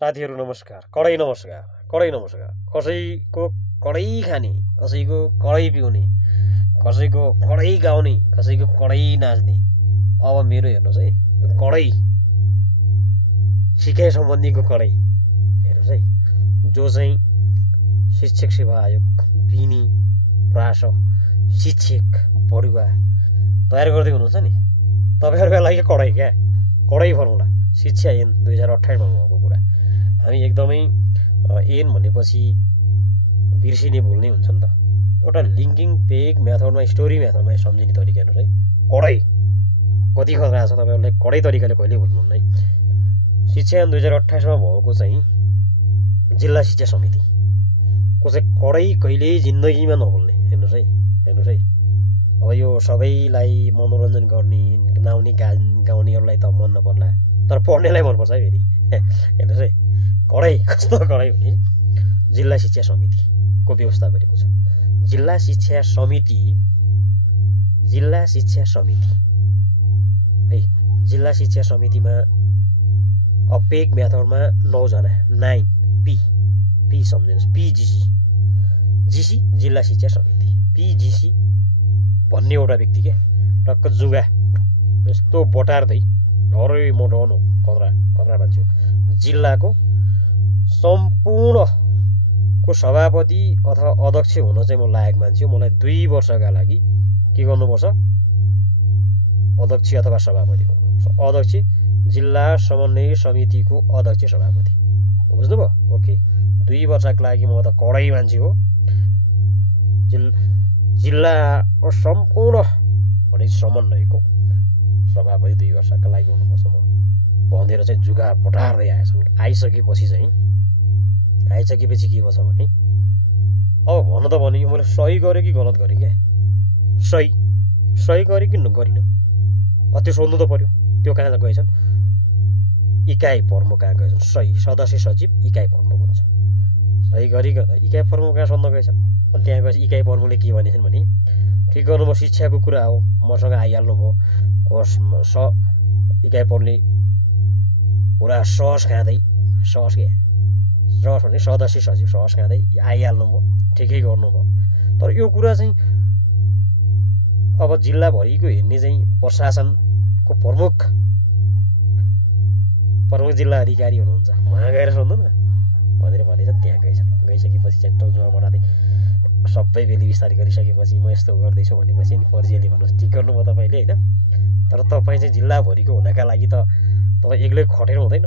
साथीहरू नमस्कार, कडै नमस्कार, कडै नमस्कार। कसैको कडै खाने, कसैको कडै पिउने, कसैको कडै गाउने, कसैको कडै नाच्ने। अब मेरो हेर्नुहोस् है, कडै सिकाइ सम्बन्धीको कडै हेर्नुहोस् है। जो चाहिँ शिक्षक सेवा आयोग, बिनी, प्रास, शिक्षक बढुवा तयार गर्दै हुनुहुन्छ नि, तपाईँहरूका लागि कडै क्या, कडै फर्मुला। शिक्षा ऐन 2028 मा भएको कुरा। हामी एकदमै ऐन भनेपछि बिर्सिने भुल्ने हुन्छ नि त। एउटा लिङ्किङ पेग मेथडमा, स्टोरी मेथडमा सम्झिने तरिका हेर्नुहोस् है। कडै कति खतरा छ, तपाईँहरूलाई कडै तरिकाले कहिले भुल्नुहुन्न है। शिक्षा ऐन 2028 मा भएको चाहिँ जिल्ला शिक्षा समितिको चाहिँ कडै कहिल्यै जिन्दगीमा नभुल्ने। हेर्नुहोस् है, हेर्नुहोस् है। अब यो सबैलाई मनोरञ्जन गर्ने, नाउने गाउनेहरूलाई त मन नपर्ला, तर पढ्नेलाई मनपर्छ है फेरि। हेर्नुहोस् है, कडै कस्तो कडै भने जिल्ला शिक्षा समितिको व्यवस्था गरेको छ। जिल्ला शिक्षा समिति है, जिल्ला शिक्षा समितिमा पेग मेथडमा 9 जना, 9 पी सम्झिनुहोस्, जीसी जिल्ला शिक्षा समिति, पीजीसी भन्ने एउटा व्यक्ति के टक्क जुगा यस्तो बटार्दै, अरे म डन हो, खतरा मान्छे हो। जिल्लाको सम्पूर्णको सभापति अथवा अध्यक्ष हुन चाहिँ म लायक मान्छे हो। मलाई 2 वर्षका लागि के गर्नुपर्छ, अध्यक्ष अथवा सभापति हुनुपर्छ। अध्यक्ष जिल्ला समन्वय समितिको अध्यक्ष सभापति, बुझ्नुभयो? ओके, 2 वर्षका लागि म त कडै मान्छे हो। जिल्लाको सम्पूर्ण भने समन्वयको सभापति 2 वर्षका लागि हुनुपर्छ म भनेर चाहिँ जुगा बटार्दै आएछन्। आइसकेपछि के भन्छ भने, अब भन त भने मैले सही गरेँ कि गलत गरेँ क्या। सही गरेँ कि गरिनँ, त्यो सोध्नु त पर्यो। त्यो कहाँ गएछन्, इकाइ प्रमुख कहाँ गएछन्, सही सदस्य सचिव इकाइ प्रमुख हुन्छ। सही गरिकन इकाइ प्रमुख कहाँ सोध्न गएछन्। अनि त्यहाँ गएपछि इकाइ प्रमुखले के भनेछन् भने, ठिक गर्नु म शिक्षाको कुरा हो, मसँग आइहाल्नु भयो। इकाइ प्रमुखले पुरा सस खाँदै, सस भने सदस्य सचिव सस खाँदै आइहाल्नु भयो, ठिकै गर्नुभयो। तर यो कुरा चाहिँ अब जिल्लाभरिको हेर्ने चाहिँ प्रशासनको प्रमुख जिल्ला अधिकारी हुनुहुन्छ, उहाँ गएर सोध्नु न भनेर भनेछन्। त्यहाँ गइसकेपछि चाहिँ टोजमा बढाउँदै सबै बेली विस्तार गरिसकेपछि म यस्तो गर्दैछु भनेपछि नि पर्जियाले भन्नुहोस् ठिक गर्नुभयो तपाईँले, होइन। तर तपाईँ चाहिँ जिल्लाभरिको हुनका लागि त तपाईँ एक्लै खटेर हुँदैन।